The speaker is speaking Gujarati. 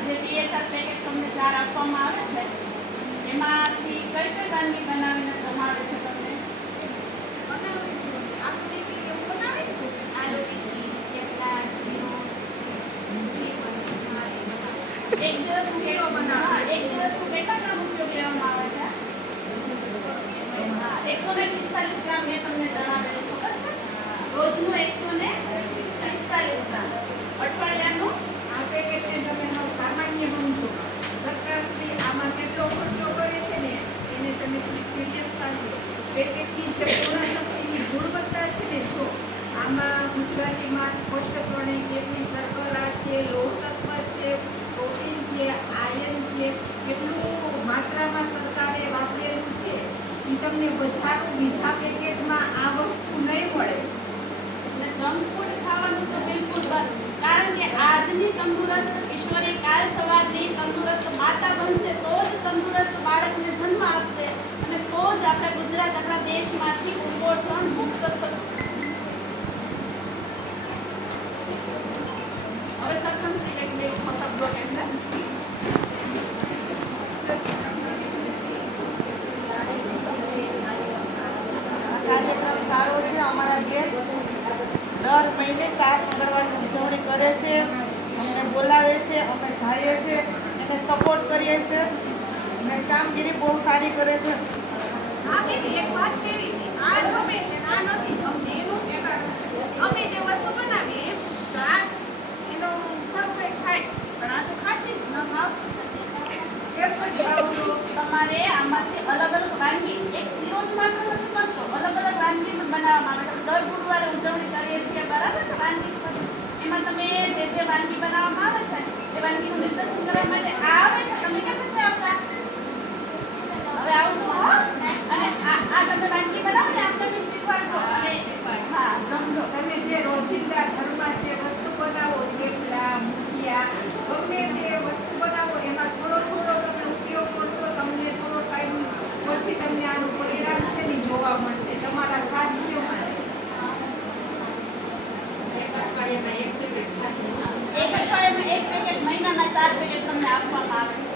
આજે ટીએચઆર પેકેટ તમને 4 આપવામાં આવે છે, એમાંથી કઈ કઈ વાનગી બનાવીને જમાડે છે તમને? એક દિવસનું કેટલા ગ્રામ ઉપયોગ લેવામાં આવે છે? 145 ગ્રામ મેં તમને જણાવેલું, ખબર છે? રોજનું 145 ગ્રામ. અઠવાડિયાનું આ પેકેટને તમે સામાન્ય સમજો. સરકારશ્રી આમાં કેટલો ખર્ચો કરે છે ને એને તમે થોડીક સિરિયસતા લો. પેકેટની જે પૂર્ણશક્તિની ગુણવત્તા છે ને, જો આમાં ગુજરાતીમાં સ્પષ્ટપણે કેટલી શર્કરા છે, લોહ તત્વ છે, પ્રોટીન છે, આયર્ન છે, કેટલું માત્રામાં સરકારે વાપરેલું છે એ તમને બજારનું બીજા પેકેટમાં આ વસ્તુ નહીં મળે. જંક ફૂડ ખાવાનું તો બિલકુલ બંધ, કારણ કે આજની તંદુરસ્ત ઈશ્વરે કાલ સવારની તંદુરસ્ત માતા બનશે તો જ તંદુરસ્ત બાળકને જન્મ આપશે, અને તો જ આપણા ગુજરાત આપણા દેશમાંથી કુપોષણ મુક્ત થશે. હવે સખમ સિલેક્ટ બે શબ્દો કહેશે. કાર્યક્રમ સારો છે. અમારા ઘેર દર મહિને 4 મંગળવારની ઉજવણી કરે છે, અમને બોલાવે છે, અમે જઈએ છીએ, એને સપોર્ટ કરીએ છીએ અને કામગીરી બહુ સારી કરે છે. એક વાત કેવી હતી, આ જમે એટલે આ નથી જમતી, એનું અમે જે વસ્તુ બનાવીએ તો આ એનું થોડું કંઈ ખાય, પણ આ તો ખાતી જ ન ખાવ. તમારે આમાંથી અલગ અલગ વાનગી, એક શીરો જ માત્ર નથી બનતો, અલગ અલગ વાનગી પણ બનાવવામાં આવે. દર ગુરુવારે ઉજવણી કરીએ છીએ, બરાબર છે? વાનગી એમાં તમે જે વાનગી બનાવવામાં આવે છે એ વાનગીનું નિદર્શન કરવા માટે આવે છે. તમે કેમ નથી આવતા? હવે આવજો. અને આ તમે વાનગી બનાવો ને આપણને શીખવાડજો. અને હા, સમજો. તમે જે રોજિંદા ઘરમાં જે વસ્તુ બનાવો, થેપલા, મુઠિયા, ગમે તે વસ્તુ બનાવો એમાં થોડો થોડો તમે ઉપયોગ કરશો, તમને થોડો ટાઈમ પછી તમને આનું પરિણામ છે ને જોવા મળશે તમારા સ્વાસ્થ્યમાં. એક અઠવાડિયામાં એક પેકેટ, મહિનાના 4 પેકેટ તમને આપવામાં આવે છે.